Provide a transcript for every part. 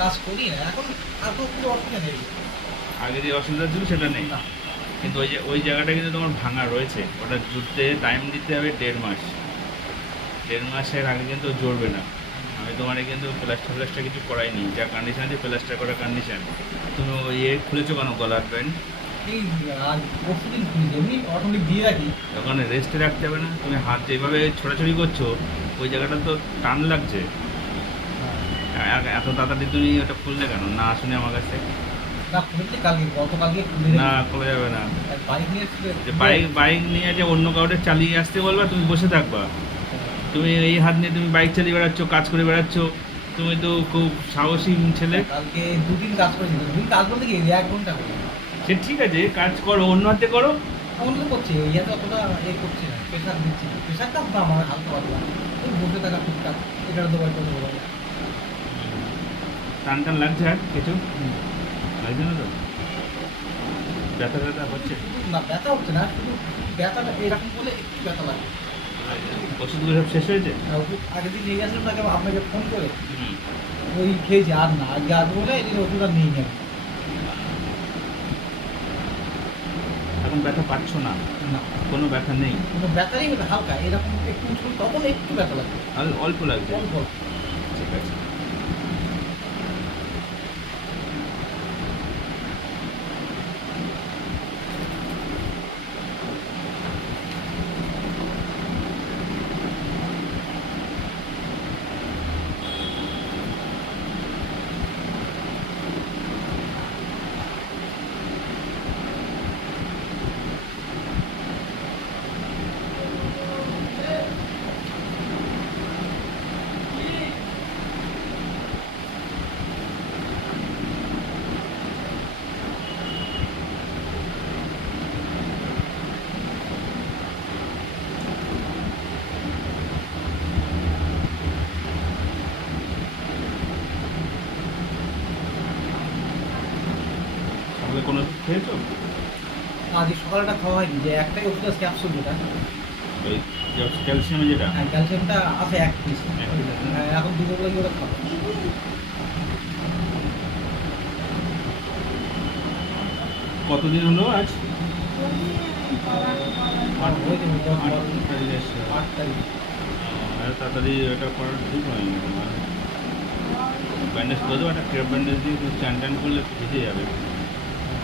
কাজ করি না এখন। আর তো কোনো অসুবিধা নেই। আগে যে অসুবিধা ছিল সেটা নেই, না। কিন্তু ওই জায়গাটা কিন্তু তোমার ভাঙা রয়েছে, ওটা জুড়তে টাইম দিতে হবে 1.5 মাস। 1.5 মাসের আগে কিন্তু জুড়বে না। আমি তোমার কিন্তু প্লাস্টার কিছু করাইনি, যা কন্ডিশন আছে প্লাস্টার করা কন্ডিশন। তুমি ওই খুলেছো কেন গলার প্যান্ট? এই আর পরশুদিন খুলি এমনি অটোমেটিক দিয়ে রাখি। ওখানে রেস্টে রাখতে হবে না? তুমি হাত যেভাবে ছোড়াছড়ি করছো ওই জায়গাটা তো টান লাগছে। এত তাড়াতাড়ি তুমি ওটা খুললে কেন না শুনে আমার কাছে? না খুলেছি কালকে, গতকালকে খুলে না, রেখেছি। খোলা যাবে না। বাইক নিয়ে যে বাইক নিয়ে যে অন্য কাউকে চালিয়ে আসতে বলবা, তুমি বসে থাকবা? তুমি এই হাত নিয়ে তুমি বাইক চালিয়ে বেড়াচ্ছ, কাজ করে বেড়াচ্ছ, তুমি তো খুব সাহসী ছেলে। কালকে 2 দিন কাজ করেছি। 2 দিন কাজ বলতে কি 1 ঘন্টা করে। সে ঠিক আছে, কাজ করো, অন্য হাতে করো। অন্য তো করছি, ইয়াতে অতটা করছি না, প্রেশার দিচ্ছি না। প্রেশারটা তো আমার হালকা পাতলা, ওই বসে থাকা টুকটাক, এটা দুবার করে দেবো। টান টান লাগছে আর কিছু লাগছে না তো? ব্যথা ব্যথা হচ্ছে? না ব্যথা হচ্ছে না, শুধু ব্যথাটা এরকম বলে একটু ব্যথা লাগে। ওষুধগুলো সব শেষ হয়েছে? আর ওষুধ আগের দিন নিয়ে গেছিলাম তাকে, আপনাকে ফোন করে ওই খেয়েছি। আর না আজকে আর বলে এদিন ওষুধ আর নিয়ে নেব এখন ব্যথা পাচ্ছ না? না। কোনো ব্যথা নেই? কোনো ব্যথা নেই, হালকা এরকম একটু উঠলো তখন একটু ব্যথা লাগবে, আর অল্প লাগছে? অল্প অল্প। ঠিক আছে। তাহলে কোনো ওষুধ খেয়েছো? আজ সকালটা খাওয়া হয়নি, যে একটাই ওষুধ আছে ক্যাপসুল, যেটা ওই ক্যালসিয়ামে যেটা? হ্যাঁ ক্যালসিয়ামটা আছে 1 পিস। এক piece আছে না? হ্যাঁ এখন দুপুরবেলা কি ওটা খাবো। কতদিন হলো আজ? আর হয়েছে মোটামুটি 8 তারিখ এসছে। 8 তারিখ। এত তাড়াতাড়ি এটা করা ঠিক হয়নি তোমার। ব্যান্ডেজ করে দেবো, একটা ক্রেপ ব্যান্ডেজ দিয়ে একটু চান টান করলে ভিজে যাবে।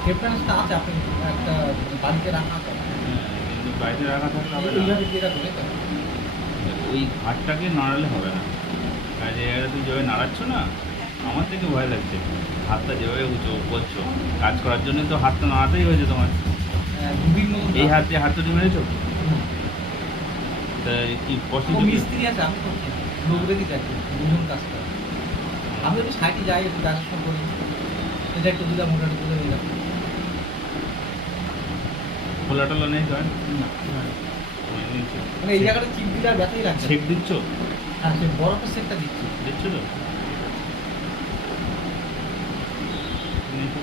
প্রেফারেন্সটা আছে, আপনি একটা বাড়িতে রাখা আছে। হ্যাঁ, কিন্তু বাড়িতে রাখা থাকলে হবে না। এইভাবে দিয়ে রাখবে তো। ওই ঘাটটাকে নাড়ালে হবে না। আর যে জায়গাটা তুমি যেভাবে নাড়াচ্ছ না, আমার থেকে ভয় লাগছে। হাতটা যেভাবে উঁচু করছো, কাজ করার জন্য তো হাতটা নাড়াতেই হয়েছে তোমার। বিভিন্ন এই হাত দিয়ে হাত তৈরি মেরেছো? তা কি প্রসিডিউর? মিস্ত্রি আছে, আমি করছি না। লোক রেখে যাচ্ছি, দুজন কাজ করে। আমি একটু সাইডে যাই, একটু দেখাশোনা করি। এটা একটু দিলাম, ওটা একটু দিলাম, দিলাম। খোলা টোলা নেই তো আর? না, না। মানে এই জায়গাটা চিপ দিলে আর ব্যথাই লাগছে না। ছেক দিচ্ছ? হ্যাঁ সে বরফের সেটটা দিচ্ছি। দিচ্ছ তো? নেই তো?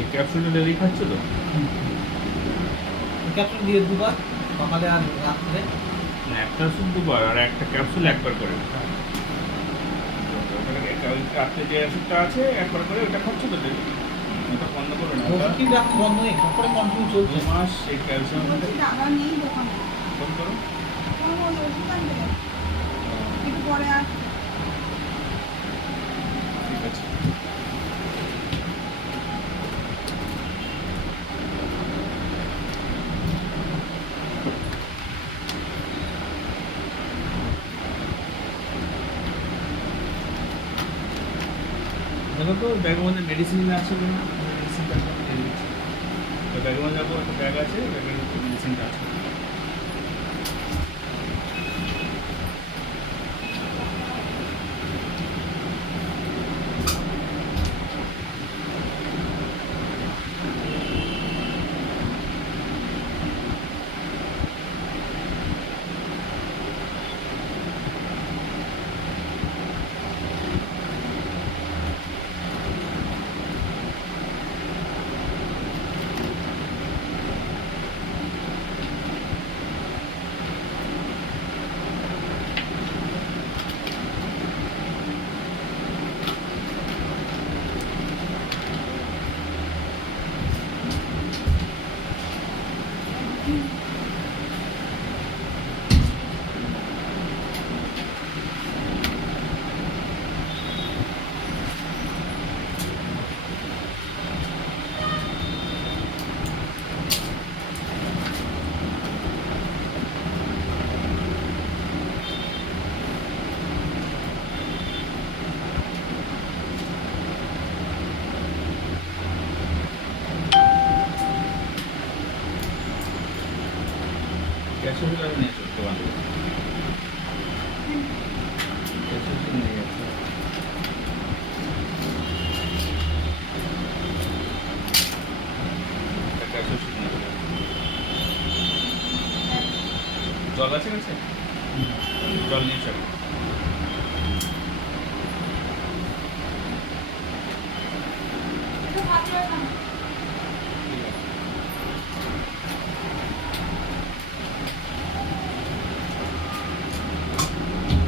এই ক্যাপসুলটা ডেলি খাচ্ছ তো? ক্যাপসুল দিয়ে দুবার, সকালে আর রাত্রে। না, একটা ওষুধ দুবার আর একটা ক্যাপসুল একবার করে। ওই রাত্রে যে ওষুধটা আছে একবার করে ওটা খাচ্ছ তো ডেলি? ওটা বন্ধ করো না। ওষুধ কিন্তু এখন বন্ধ নেই, সবকটা কন্টিনিউ চলছে। 2 মাস এই ক্যালসিয়াম দাদা নেই দোকানে, ফোন করো। ওষুধ আনতে গেছে। একটু পরে আর ঠিক আছে। দেখো তো ব্যাগের মধ্যে মেডিসিন আছে কিনা, মেডিসিনটা দিয়ে দিচ্ছি। তো ব্যাগের মধ্যে যাবো, একটা ব্যাগ আছে, ব্যাগের মধ্যে মেডিসিনটা আছে। ওষুধ আরও নিয়ে চলতে পারবে। নিয়ে যাচ্ছে জল আছে কাছে? জল নিয়ে চল। একটু ভাত রয়ে খান।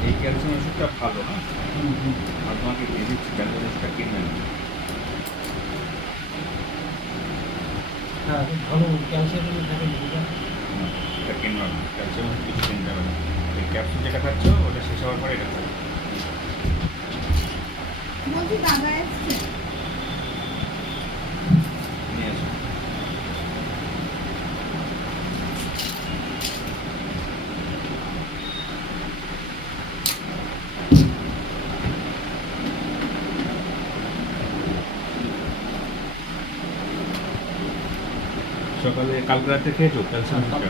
এই ক্যালসিয়াম ওষুধটা ভালো না, আর তোমাকে দিয়ে দিচ্ছি ক্যালসিয়াম ওষুধটা কিনবে না। হ্যাঁ ভালো ক্যালসিয়ামের থাকে বুঝলেন। এটা কিনবে না, ক্যালসিয়াম ওষুধ কিছু কিনতে হবে না। এই ক্যাপসুল যেটা খাচ্ছ ওটা শেষ হওয়ার পরে এটা খাবে। বলছি দাদা এসছে। নিয়ে আসো। সকালে কালকে রাতে খেয়েছো ক্যালসিয়াম ওষুধটা?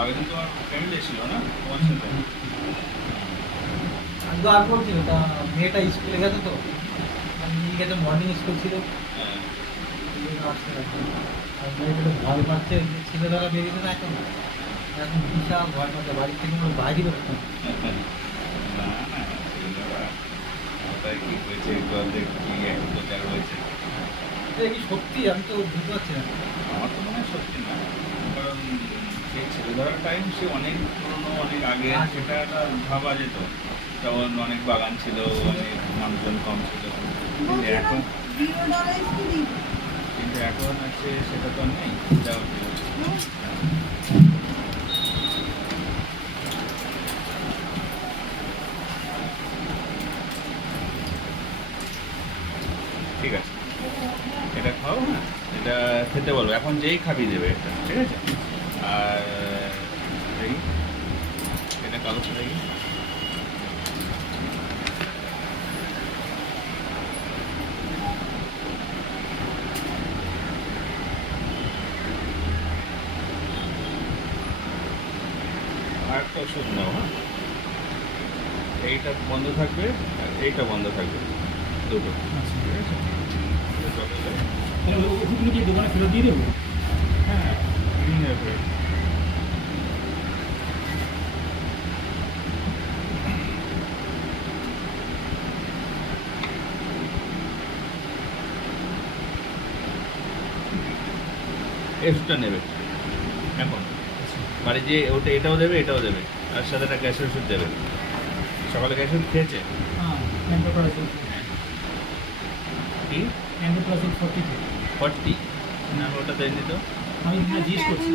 আগের দিন তোমার ফ্যামিলি ছিল না তোমার সাথে? আমি তো আর বলছিল তা মেয়েটা স্কুলে গেছে তো, আমি নিয়ে গেছে, মর্নিং স্কুল ছিল, হ্যাঁ। এই জন্য আসতে পারছি না। আর মেয়েটা ভয় পাচ্ছে, যে ছেলেবেলা বেরিয়েছে না এখন, এখন বিশাল ভয় পাচ্ছে, বাড়ি থেকে কোনো বাইরে বেরোচ্ছে না। না না, ছেলেরা কোথায় কি হয়েছে জল দেখি কি অত্যাচার হয়েছে। এটা কি সত্যি? আমি তো বুঝতে পারছি না। আমার তো মনে হয় সত্যি না, কারণ সেই ছেলে ধরার টাইম সে অনেক পুরনো, অনেক আগে, সেটা একটা ভাবা যেত। তখন অনেক বাগান ছিল, অনেক মানুষজন কম ছিল। কিন্তু বলছি এখন $0 কি দিই? কিন্তু এখন আছে সেটা তো আর নেই। যাও ঠিক আছে, এটা খাও। হ্যাঁ, এটা খেতে বলবো, এখন যেই খাবি দেবে এটা, ঠিক আছে? আর দেখি এটা কাগজটা দেখি। আর একটা ওষুধ নাও। হ্যাঁ, এইটা বন্ধ থাকবে আর এইটা বন্ধ থাকবে, দুটো, ঠিক আছে? এটা চলে যাবে। তাহলে ওষুধগুলো কি দোকানে ফেরত দিয়ে দেবো? হ্যাঁ, নিয়ে যাবে। এই ওষুধটা নেবে এখন, বাড়ি যে ওটা এটাও দেবে এটাও দেবে, আর সাথে একটা গ্যাসের ওষুধ দেবে। সকালে গ্যাসের ওষুধ খেয়েছে হ্যাঁ, অ্যান্টোপ্রাসিড কি? 40 না, ওটা দেয়নি তো। আমি এখানে জিজ্ঞেস করছি,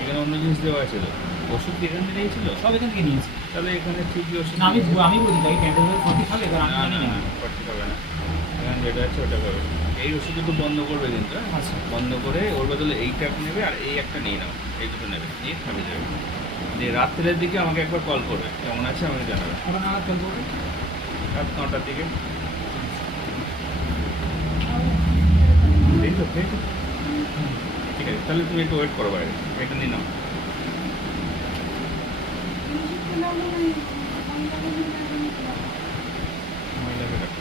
এখানে অন্য জিনিস দেওয়া ছিল, ওষুধ কি এখান থেকে নিয়েছিল? সব এখান থেকে নিয়েছি। তাহলে এখানে ঠিকই ওষুধ না, আমি দিয়েছে। আমি বলছি তাই ক্যান্টারবেরি 40 খাবে, কারণ না আমি না জানি না, না। 40 খাবে না, এখানে যেটা আছে ওটা খাবে। এই ওষুধ একটু বন্ধ করবে কিন্তু, হ্যাঁ? আচ্ছা। বন্ধ করে ওর বদলে এইটা নেবে আর এই একটা নিয়ে নাও, এই দুটো নেবে, নিয়ে খাবে যাবে। দিয়ে রাত্রের দিকে আমাকে একবার কল করবে, কেমন আছে আমাকে জানাবে। ওটা না ফেল করবে। রাত 9টার দিকে। দেখছো দেখছো? ঠিক আছে, তাহলে তুমি একটু ওয়েট করো বাইরে, এটা নিয়ে নাও। মহিলাকে ডাকো।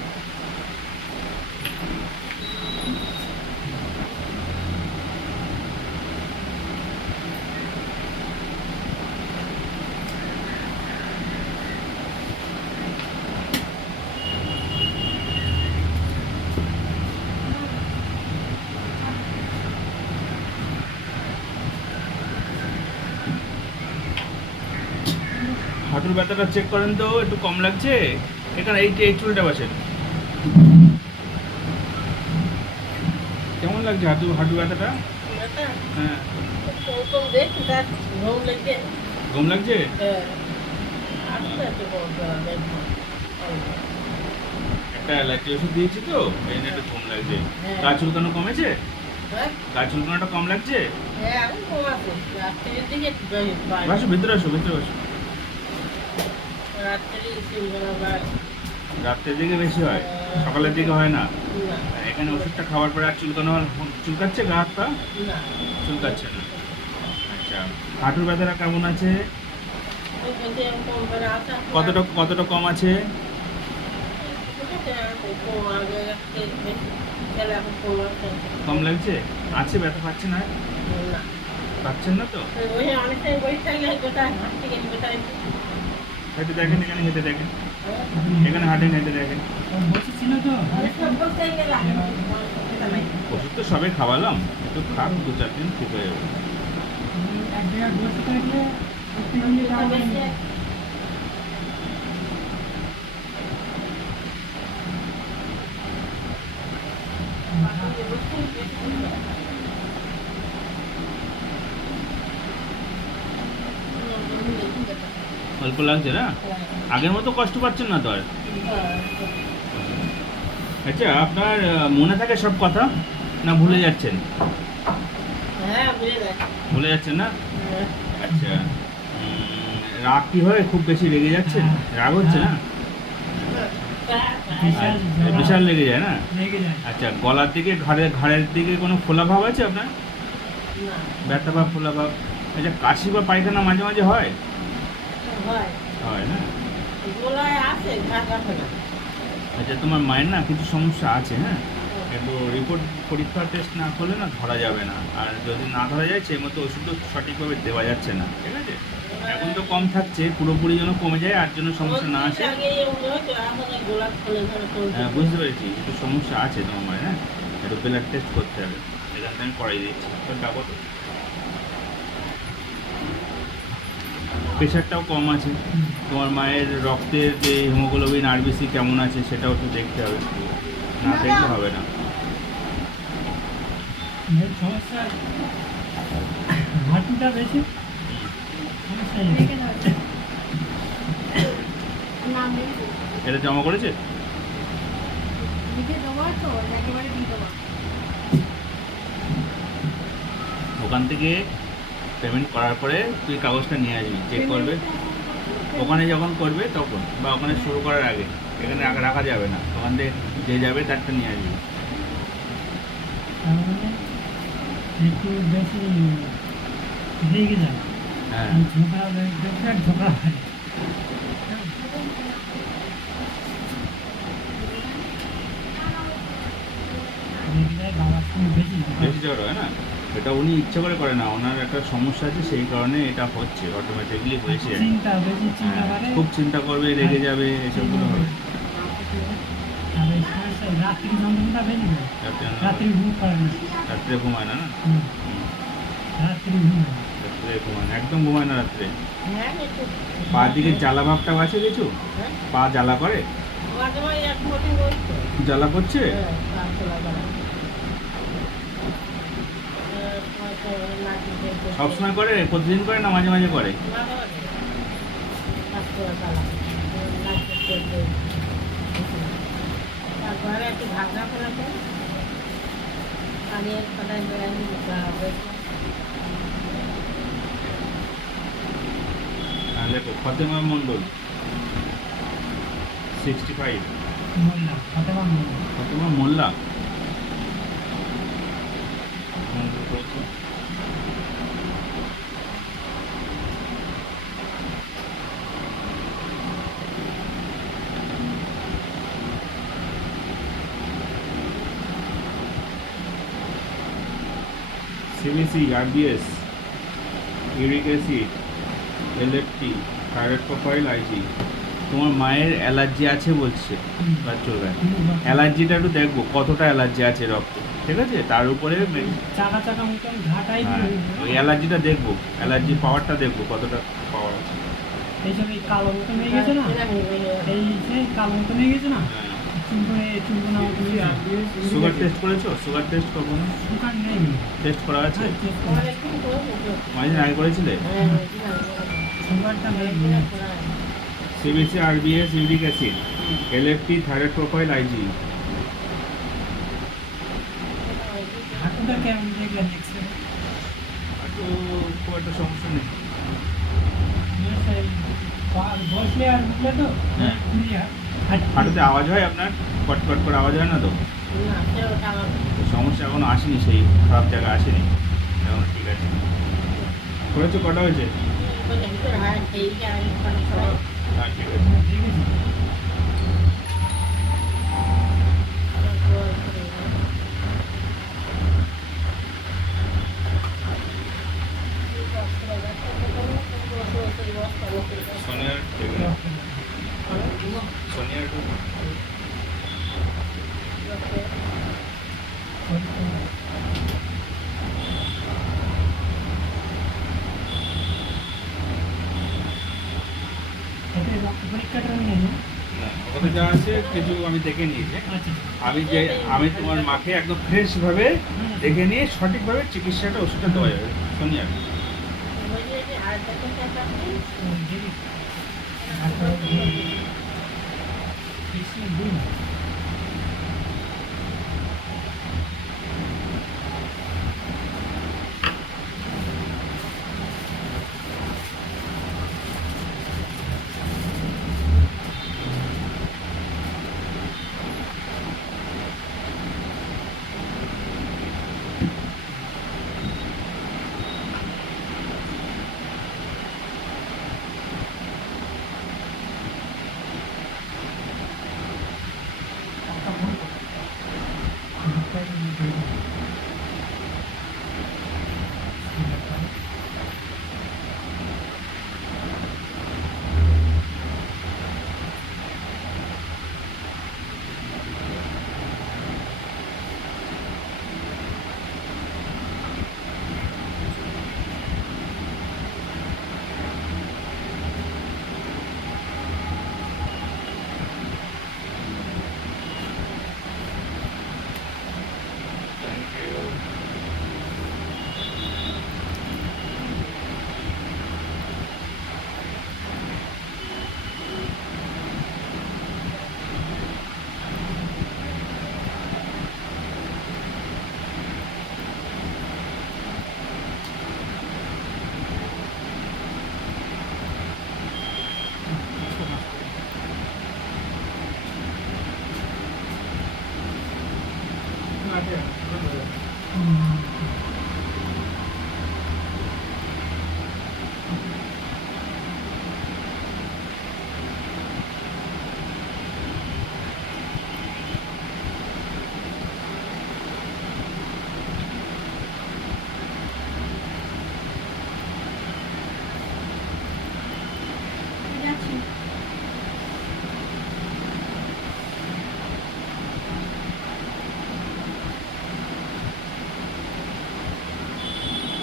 হাঁটুর ব্যথাটা চেক করেন তো, একটু কম লাগছে। এখানে এই চুলটা বসেন। লাগছে হাঁটু হাঁটু ব্যথাটা? ব্যথা হ্যাঁ। ওরকম দেখি তার ঘুম লেগে ঘুম লাগছে? আস্তে আস্তে বলতে হবে একটা অ্যালার্জি ওষুধ দিয়েছি তো এই জন্য একটু ঘুম লাগছে। হ্যাঁ। গা চুলকানো কমেছে? হ্যাঁ গা চুলকানোটা কম লাগছে? হ্যাঁ এখন কম আছে রাত্রির দিকে বাসো ভিতরে আসো ভিতরে আসো। রাত্রি সিলবেলা বা রাত্রের দিকে বেশি হয়, সকালের দিকে হয় না। না এখানে ওষুধটা খাওয়ার পরে আর চুলকানো চুলকাচ্ছে গা হাত পা? না চুলকাচ্ছে না। আচ্ছা, হাঁটুর ব্যথাটা কেমন আছে? ওই বলতে কম করে আসা কতটা কম আছে? কম আগে খেলে এখন কম আছে কম লাগছে? আছে, ব্যথা পাচ্ছে না? না পাচ্ছেন না তো? ওই অনেকটাই বই থাকলে কোথায় হাঁটতে গেলে কোথায় হেঁটে দেখেন, এখানে হেঁটে দেখেন, এখানে হাঁটেন, হেঁটে দেখেন। বসেছিল তো বলতে গেলে ওষুধ তো সবে খাওয়ালাম, একটু খাক 2-4 দিন ঠিক হয়ে যাবে। এক জায়গায় বসে থাকলে একটু নিয়ে যাওয়া যায় না। অল্প লাগছে না? আগের মতো কষ্ট পাচ্ছেন না তো আর? আচ্ছা, আপনার মনে থাকে সব কথা না ভুলে যাচ্ছেন? হ্যাঁ বুঝে যাচ্ছে ভুলে যাচ্ছেন না? আচ্ছা, রাগ কি হয়? খুব বেশি রেগে যাচ্ছেন? রাগ হচ্ছে না? বিশাল আচ্ছা, বিশাল লেগে যায় না? লেগে যায়। আচ্ছা, গলার দিকে ঘাড়ের দিকে কোনো ফোলা ভাব আছে আপনার? না ব্যথা ভাব, ফোলা ভাব? আচ্ছা, কাশি বা পায়খানা মাঝে মাঝে হয়? হয় হয় না? গোলায় আছে ঘাট আছে না আচ্ছা, তোমার মায়ের না কিছু সমস্যা আছে, হ্যাঁ? কিন্তু রিপোর্ট পরীক্ষা টেস্ট না করলে না ধরা যাবে না, আর যদি না ধরা যায় সেই মতো ওষুধও সঠিকভাবে দেওয়া যাচ্ছে না, ঠিক আছে? এখন তো কম থাকছে, পুরোপুরি যেন কমে যায় আর যেন সমস্যা না আসে। আগে এগুলো হতো এখন এই গোলা খুলে ধরে হ্যাঁ, বুঝতে পেরেছি, একটু সমস্যা আছে তোমার মায়ের, হ্যাঁ? একটু ব্লাড টেস্ট করতে হবে, এখান থেকে আমি করাই দিচ্ছি। তো যাবো তো, প্রেশারটাও কম আছে, তোমার মায়ের রক্তের যে হিমোগ্লোবিন আরবিসি কেমন আছে সেটাও একটু দেখতে হবে, না দেখলে হবে না। মেয়ের সমস্যা হাঁটুটা বেশি সমস্যা নেই। নাম এটা জমা করেছে? লিখে দেওয়া তো একেবারে দিয়ে দেওয়া ওখান থেকে পেমেন্ট করার পরে তুই কাগজটা নিয়ে আসবি, চেক করবে ওখানে যখন করবে তখন, বা ওখানে শুরু করার আগে, এখানে আগে রাখা যাবে না, ওখান থেকে যে যাবে তারটা নিয়ে আসবি। তার মানে একটু বেশি রেগে যায়। হ্যাঁ, ঝোঁকা দেখতে ঝোঁকা হয়। রেগে যায় বাবার সঙ্গে বেশি বেশি জ্বর হয় না? এটা উনি ইচ্ছে করে করে না, ওনার একটা সমস্যা আছে সেই কারণে এটা হচ্ছে, অটোমেটিকলি হয়েছে। চিন্তা বেশি চিন্তা হ্যাঁ, করে। খুব চিন্তা করবে, রেগে যাবে, এসবগুলো হবে। আর এই সমস্যা রাত্রি যন্ত্রণাটা বেশি হয়। রাত্রি ঘুম পারে না। রাত্রে ঘুমায় না? না, হুম, রাত্রি ঘুম হয় না। রাত্রে ঘুমায় না, একদম ঘুমায় না রাত্রে। হ্যাঁ একটু পা দিকে জ্বালা ভাবটাও আছে কিছু? হ্যাঁ পা জ্বালা করে? মাঝে মাঝে এক মোটি বই তো জ্বালা করছে? হ্যাঁ কাজ চলা গেল সবসময় করে? প্রতিদিন করে না মাঝে মাঝে করে? তারপরে একটু ভাগনা ফেলাতে পানির পাতায় বেড়াই দেখো, ফতেমা মণ্ডল 65, মোল্লা ফাতেমা মোল্লা। ফতেমা মোল্লা মণ্ডল করেছে। CBC, RBS, uric acid, LFT, thyroid profile, IG. তোমার মায়ের অ্যালার্জি আছে বলছে বাচ্চার গায়ে। অ্যালার্জিটা একটু দেখবো কতটা অ্যালার্জি আছে রক্তে, ঠিক আছে? তার উপরে চাকা চাকা মতন ঘাটাই হ্যাঁ, ওই অ্যালার্জিটা দেখবো, অ্যালার্জি পাওয়ারটা দেখবো কতটা পাওয়ার আছে। এইসব এই কালো মতন হয়ে গেছে না, এই সেই কালো মতন হয়ে গেছে না, হ্যাঁ, চুম্বন আমাকে নিয়েছে। সুগার টেস্ট করেছো? সুগার টেস্ট কখনো সুগার নেই। টেস্ট করা আছে? হ্যাঁ, test আমার করেছি। একটু করে বলবো। মাঝে আগে করেছিলে? হ্যাঁ, সুগারটা নেই। CBC, RBS, uric acid, LFT, thyroid profile, IG. হাঁটুটা কেমন দেখলেন এক্সরে? তো খুব একটা সমস্যা নেই। বসলে আর উঠলে তো হ্যাঁ। ক্লিয়ার। হাঁটুতে আওয়াজ হয় আপনার? কট করে আওয়াজ হয় না তো? না, সেটা আমার তো সমস্যা এখনো আসেনি, সেই খারাপ জায়গা আসেনি, এখন ঠিক আছে। করেছো? কটা হয়েছে? ভিতরে হয় সেই আমি ওখানে সবাই হ্যাঁ, ঠিক আছে। দেখেছি। সোনিয়ার সোনিয়ার এটা রক্ত পরীক্ষাটা নিয়ে নিন। ওখানে যা আছে কিছু আমি দেখে নিয়েছি। আচ্ছা। আমি তোমার মাকে একদম ফ্রেশভাবে দেখে নিয়ে সঠিকভাবে চিকিৎসাটা ওষুধটা দেওয়া যাবে। সোনিয়ার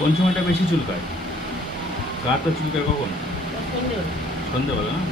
কোন সময়টা বেশি চুলকায়? গাটা চুলকায় কখন? সন্ধ্যেবেলা না?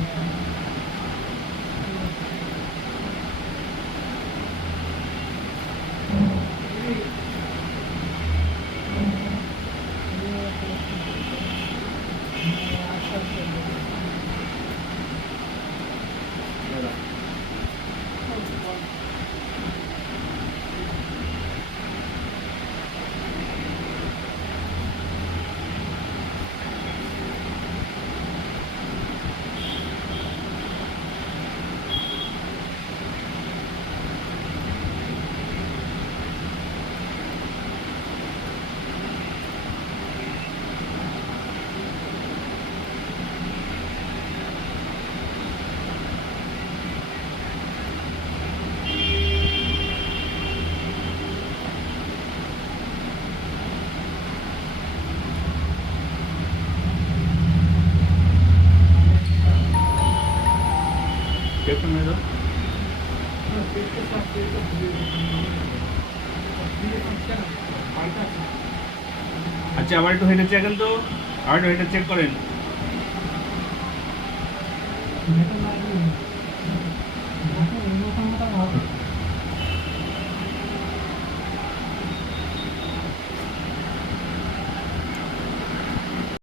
টেপটা মেরে দাও। আচ্ছা, আবার একটু হেঁটে চেকেন তো, আবার একটু হেঁটে চেক করেন। মেটাল লাগবে।